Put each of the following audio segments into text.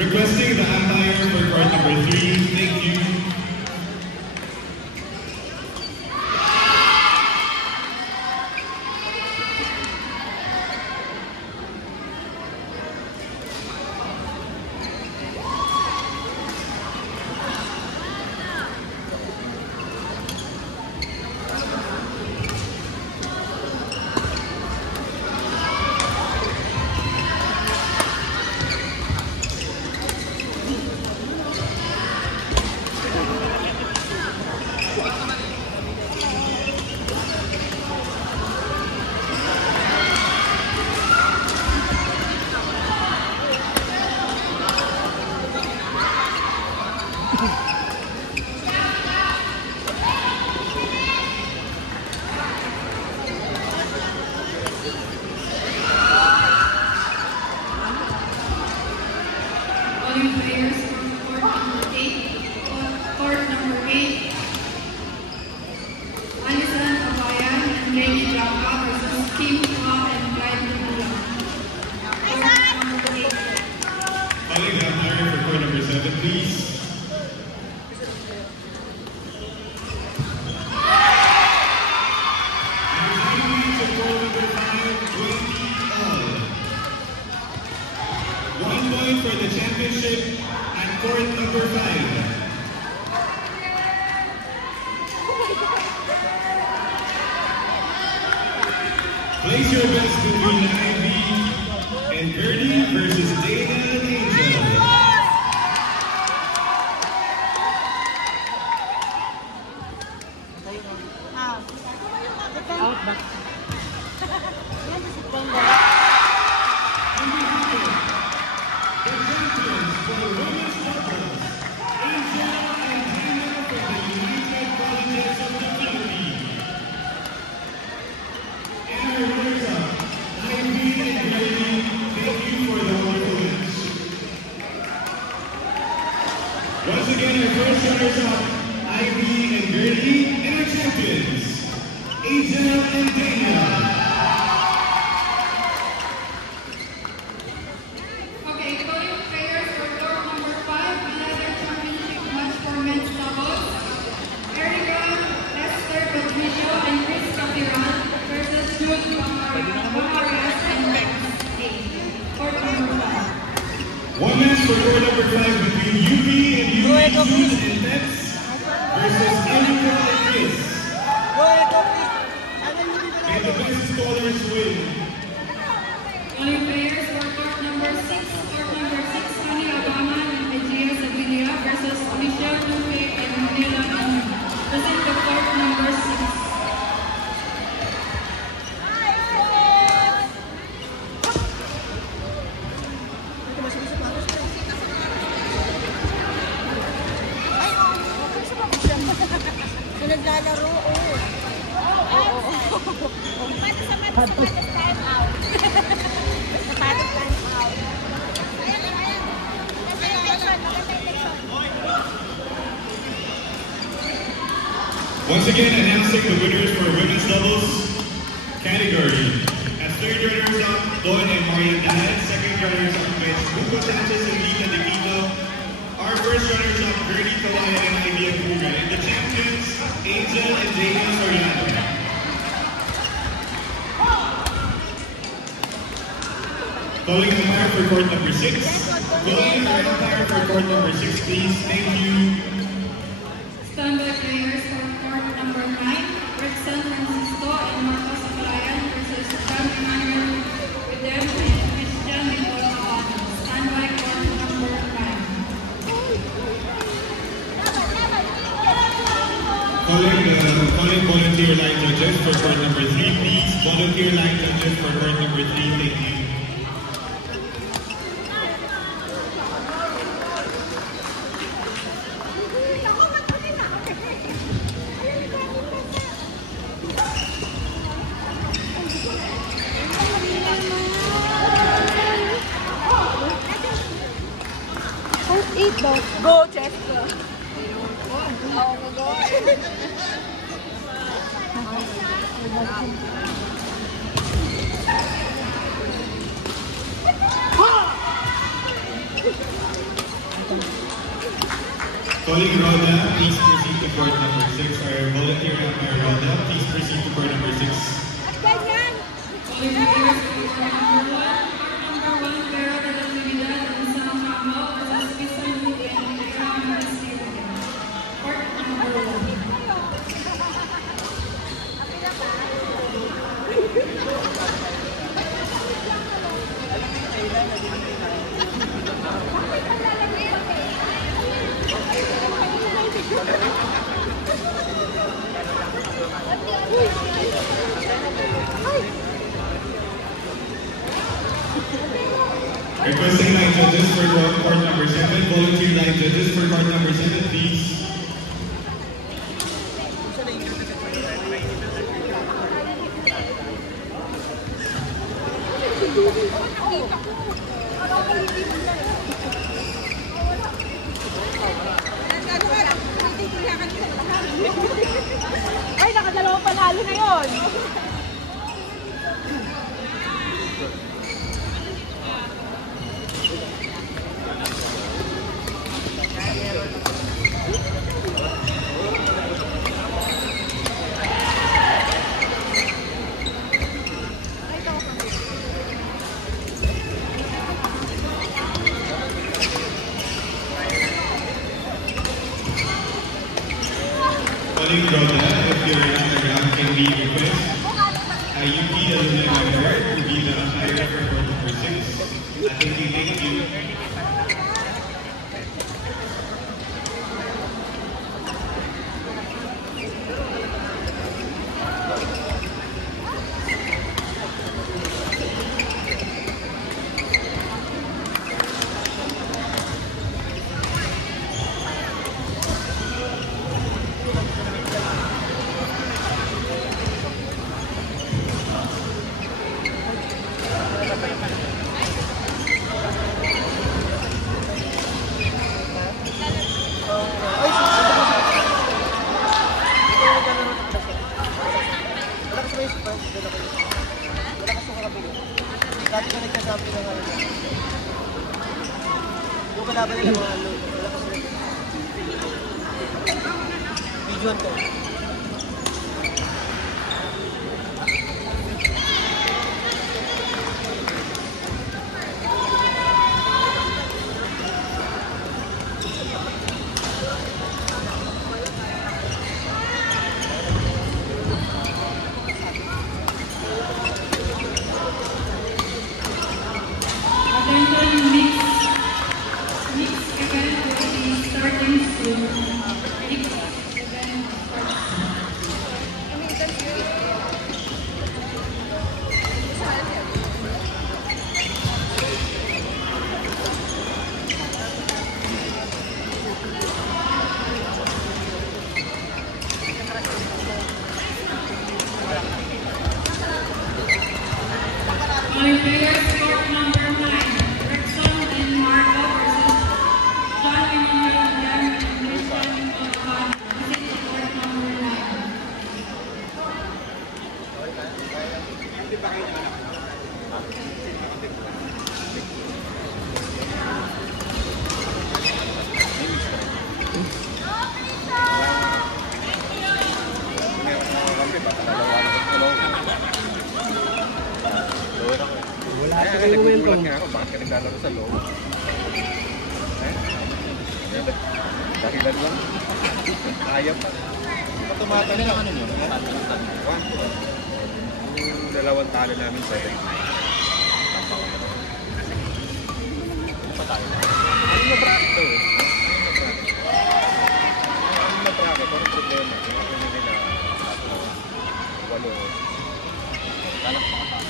Requesting the umpire for court number 3. Thank you. For the championship at court number 5. Place your bets between Ivy and Gertie versus Dana and Angel. Once again, our first runners-up, Ivy and Gertie, and our champions, Angel and Dana. Okay, calling players for court number 5, another championship match for men's doubles. Erica, Esther Patricio, and Chris Capiran versus Jude Bamaras and Rex A. Court number 5. One match for court number 5 between Yuki and Jude and Nets versus Erica and Chris. And the best scorers win. Calling players for court number 6, Honey Obama and Pegea Sevilla versus Michelle Duque and Manila Anu. Present the court number 6. Naglalaro, sapatos time out. Sapatos time out. Once again, announcing the winners for women's doubles category. As third runners-up, Don and Marian Dahel. Second runners-up, Hugo Sanchez and Lita Dequito. Our first runners-up, Gertie Kawayan and Ivy Apuga. And the champions, Angel and Dana Soriano. Calling the umpire for court number 6. Calling the umpire for court number 6, please. Thank you. Standby players for court number 9, Rick San Francisco and Marcos Palayan versus John Emmanuel with them and Christian Mendoza. Standby court number 9. Calling volunteer line judges for court number 3, please. Volunteer line judges for court number 3, thank you. Go, Jessica. Oh my God. Calling Roda, please proceed to court number 6. Our volunteer umpire Roda, please proceed to court number 6. At ganyan! Calling players for court number 1. Court number 1, Pero de la Trinidad and San Pablo versus Quezon and Ram Stadium. Court number 1. Requesting line judges for court number 7. Volunteer line judges for court number 7, please. Ay, nakadalawang panalo na yun! Calling Roda, if you're on the ground, can we request Yuki Alumni to be the umpire for court number 6? Thank you. Dati ko nagsasabi ng ano. Yung kalaban nila mga ano. Video to. Attention, mixed event will be starting soon. Mixed event Calling players court number 9, Rexon and Marco versus John Emmanuel Yan and Christian Ocon. This is court number 9. Wala sa kayo momentum. Nga ako, bakit ka naglalaro sa loob? Dahilan lang. Ayaw pa. Patumata nila ano nyo? Yung dalawang talo namin sa rin. Ano pa tayo na? Ano na bracket to eh? Ano na bracket? Ano problema? Ano nila? Walo. Kalak pa ka.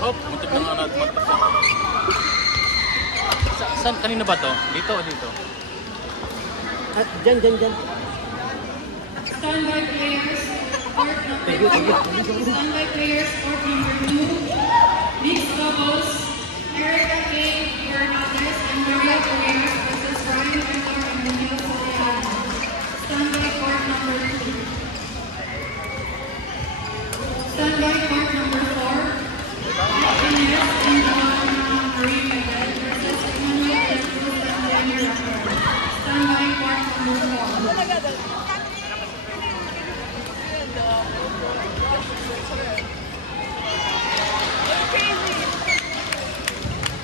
Oh, muntik na nga nagmatak na. Saan? Kanina ba to? Dito o dito? At dyan. Standby players, court number 2, mixed doubles, Erica A. Hernandez and Maria Torres versus Ryan Victor and Daniel Soriano. Standby court number 2. Standby court number 4,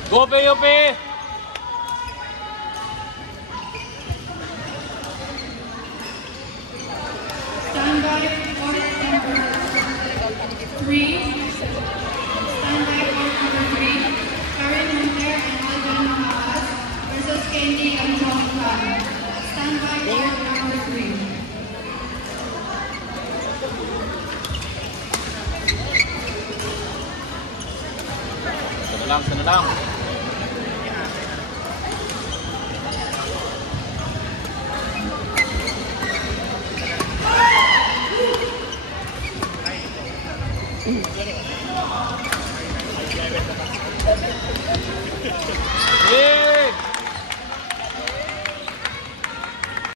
Go, Yope! Stand by court number 3. Stand by court number 3. Karen Monter and Alvin Mahalas versus Candy and John Khan. Stand by court number 3. Sana lang. Yeah!